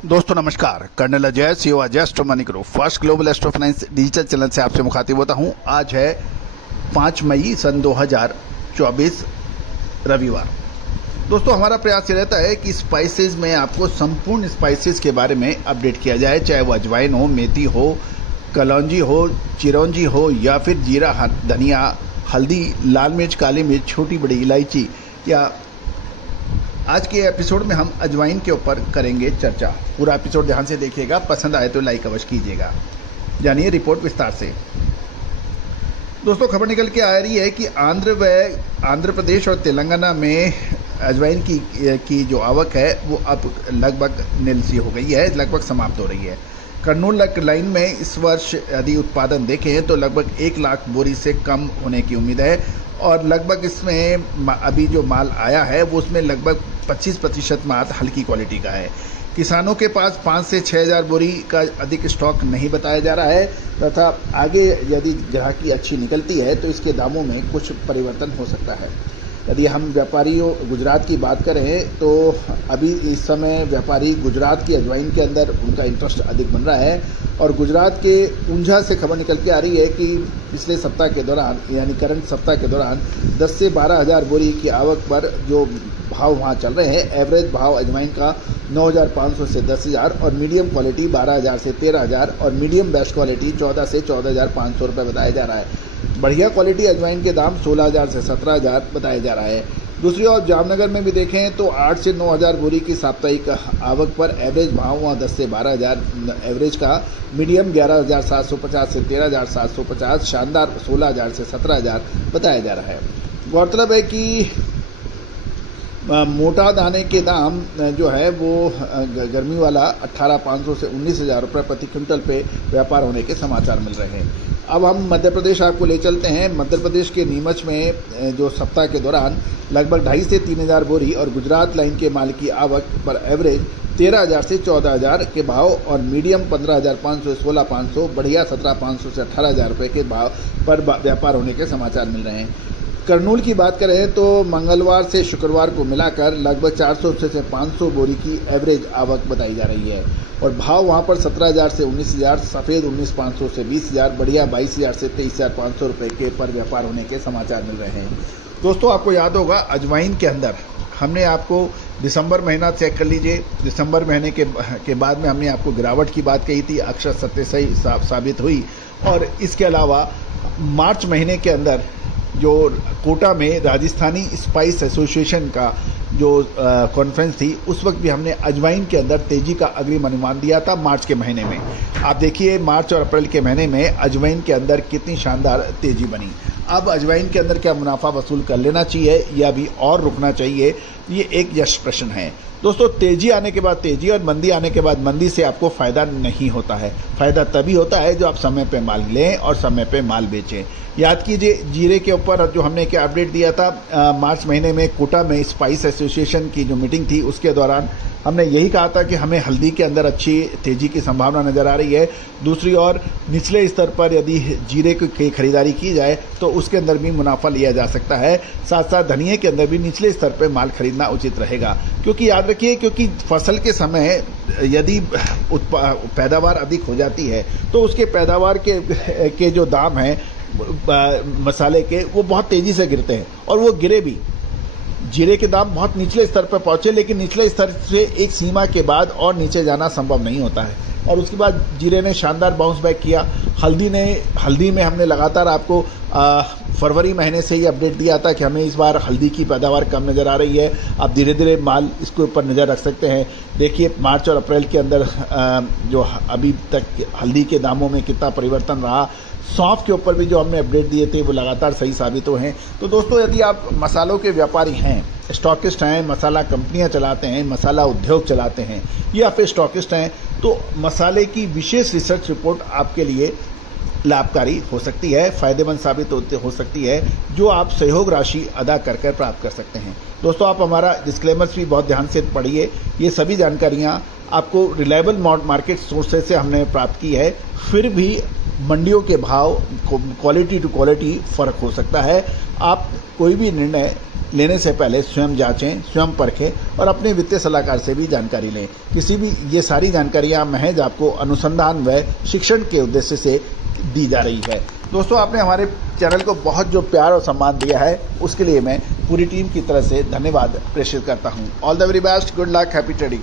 दोस्तों नमस्कार, colonel Ajay CO Ajay astro money group first global astro finance digital channel से आपसे मुखातिब होता हूं। आज है 5 मई सन 2024 रविवार। दोस्तों हमारा प्रयास ये रहता है कि स्पाइसेस में आपको संपूर्ण स्पाइसेस के बारे में अपडेट किया जाए, चाहे वो अजवाइन हो, मेथी हो, कलौंजी हो, चिरौंजी हो या फिर जीरा, धनिया, हल्दी, लाल मिर्च, काली मिर्च, छोटी बड़ी इलायची। या आज के एपिसोड में हम अजवाइन के ऊपर करेंगे चर्चा। पूरा एपिसोड ध्यान से देखिएगा, पसंद आए तो लाइक अवश्य कीजिएगा। जानिए रिपोर्ट विस्तार से। दोस्तों खबर निकल के आ रही है कि आंध्र प्रदेश और तेलंगाना में अजवाइन की जो आवक है वो अब लगभग नील सी हो गई है, लगभग समाप्त हो रही है। कर्नूल लाइन में इस वर्ष यदि उत्पादन देखें तो लगभग 1 लाख बोरी से कम होने की उम्मीद है और लगभग इसमें अभी जो माल आया है वो उसमें लगभग 25% माल हल्की क्वालिटी का है। किसानों के पास 5 से 6 हज़ार बोरी का अधिक स्टॉक नहीं बताया जा रहा है तथा आगे यदि ग्राहकी अच्छी निकलती है तो इसके दामों में कुछ परिवर्तन हो सकता है। यदि हम व्यापारियों गुजरात की बात करें तो अभी इस समय व्यापारी गुजरात की अजवाइन के अंदर उनका इंटरेस्ट अधिक बन रहा है और गुजरात के ऊंझा से खबर निकल के आ रही है कि पिछले सप्ताह के दौरान यानी करंट सप्ताह के दौरान 10 से 12 हज़ार बोरी की आवक पर जो भाव वहाँ चल रहे हैं, एवरेज भाव अजवाइन का 9,500 से 10,000 और मीडियम क्वालिटी 12,000 से 13,000 और मीडियम बेस्ट क्वालिटी 14 से 14,500 रुपये बताया जा रहा है। बढ़िया क्वालिटी अजवाइन के दाम 16,000 से 17,000 बताया जा रहा है। दूसरी ओर जामनगर में भी देखें तो 8 से 9 हज़ार बोरी की साप्ताहिक आवक पर एवरेज भाव वहाँ 10 से 12 हज़ार एवरेज का, मीडियम 11,750 से 13,750, शानदार 16,000 से 17,000 बताया जा रहा है। गौरतलब है कि मोटा दाने के दाम जो है वो गर्मी वाला 18,500 से 19,000 रुपये प्रति क्विंटल पे व्यापार होने के समाचार मिल रहे हैं। अब हम मध्य प्रदेश आपको ले चलते हैं। मध्य प्रदेश के नीमच में जो सप्ताह के दौरान लगभग 2.5 से 3 हज़ार बोरी और गुजरात लाइन के माल की आवक पर एवरेज 13,000 से 14,000 के भाव और मीडियम 15,500 से 16,500, बढ़िया 17,500 से 18,000 रुपये के भाव पर व्यापार होने के समाचार मिल रहे हैं। कर्नूल की बात करें तो मंगलवार से शुक्रवार को मिलाकर लगभग 400 से 500 बोरी की एवरेज आवक बताई जा रही है और भाव वहां पर 17,000 से 19,000, सफ़ेद 19,500 से 20,000, बढ़िया 22,000 से 23,500 रुपये के पर व्यापार होने के समाचार मिल रहे हैं। दोस्तों आपको याद होगा अजवाइन के अंदर हमने आपको दिसंबर महीना चेक कर लीजिए, दिसंबर महीने के बाद में हमने आपको गिरावट की बात कही थी, अक्षर सत्य सही साबित हुई। और इसके अलावा मार्च महीने के अंदर जो कोटा में राजस्थानी स्पाइस एसोसिएशन का जो कॉन्फ्रेंस थी उस वक्त भी हमने अजवाइन के अंदर तेजी का अग्रिम अनुमान दिया था मार्च के महीने में। आप देखिए मार्च और अप्रैल के महीने में अजवाइन के अंदर कितनी शानदार तेजी बनी। अब अजवाइन के अंदर क्या मुनाफा वसूल कर लेना चाहिए या अभी और रुकना चाहिए, ये एक यश प्रश्न है। दोस्तों तेजी आने के बाद तेजी और मंदी आने के बाद मंदी से आपको फायदा नहीं होता है। फायदा तभी होता है जो आप समय पे माल लें और समय पे माल बेचें। याद कीजिए जीरे के ऊपर जो हमने क्या अपडेट दिया था मार्च महीने में कोटा में स्पाइस एसोसिएशन की जो मीटिंग थी उसके दौरान हमने यही कहा था कि हमें हल्दी के अंदर अच्छी तेजी की संभावना नजर आ रही है। दूसरी ओर निचले स्तर पर यदि जीरे की खरीदारी की जाए तो उसके अंदर भी मुनाफा लिया जा सकता है। साथ साथ धनिये के अंदर भी निचले स्तर पर माल खरीदना उचित रहेगा, क्योंकि याद रखिए क्योंकि फसल के समय यदि पैदावार अधिक हो जाती है तो उसके पैदावार के जो दाम हैं मसाले के वो बहुत तेजी से गिरते हैं और वो गिरे भी। जीरे के दाम बहुत निचले स्तर पर पहुंचे लेकिन निचले स्तर से एक सीमा के बाद और नीचे जाना संभव नहीं होता है और उसके बाद जीरे ने शानदार बाउंस बैक किया। हल्दी में हमने लगातार आपको फरवरी महीने से ही अपडेट दिया था कि हमें इस बार हल्दी की पैदावार कम नज़र आ रही है। आप धीरे धीरे माल इसके ऊपर नज़र रख सकते हैं। देखिए मार्च और अप्रैल के अंदर जो अभी तक हल्दी के दामों में कितना परिवर्तन रहा। सौंफ के ऊपर भी जो हमने अपडेट दिए थे वो लगातार सही साबित हुए हैं। तो दोस्तों यदि आप मसालों के व्यापारी हैं, स्टॉकिस्ट हैं, मसाला कंपनियां चलाते हैं, मसाला उद्योग चलाते हैं या फिर स्टॉकिस्ट हैं तो मसाले की विशेष रिसर्च रिपोर्ट आपके लिए लाभकारी हो सकती है, फायदेमंद साबित हो सकती है, जो आप सहयोग राशि अदा कर प्राप्त कर सकते हैं। दोस्तों आप हमारा डिस्क्लेमर्स भी बहुत ध्यान से पढ़िए। ये सभी जानकारियां आपको रिलायबल मार्केट सोर्सेज से हमने प्राप्त की है। फिर भी मंडियों के भाव क्वालिटी टू क्वालिटी फर्क हो सकता है। आप कोई भी निर्णय लेने से पहले स्वयं जांचें, स्वयं परखें और अपने वित्तीय सलाहकार से भी जानकारी लें। ये सारी जानकारियाँ महज आपको अनुसंधान व शिक्षण के उद्देश्य से दी जा रही है। दोस्तों, आपने हमारे चैनल को बहुत जो प्यार और सम्मान दिया है, उसके लिए मैं पूरी टीम की तरफ से धन्यवाद प्रेषित करता हूँ। All the very best, good luck, happy trading.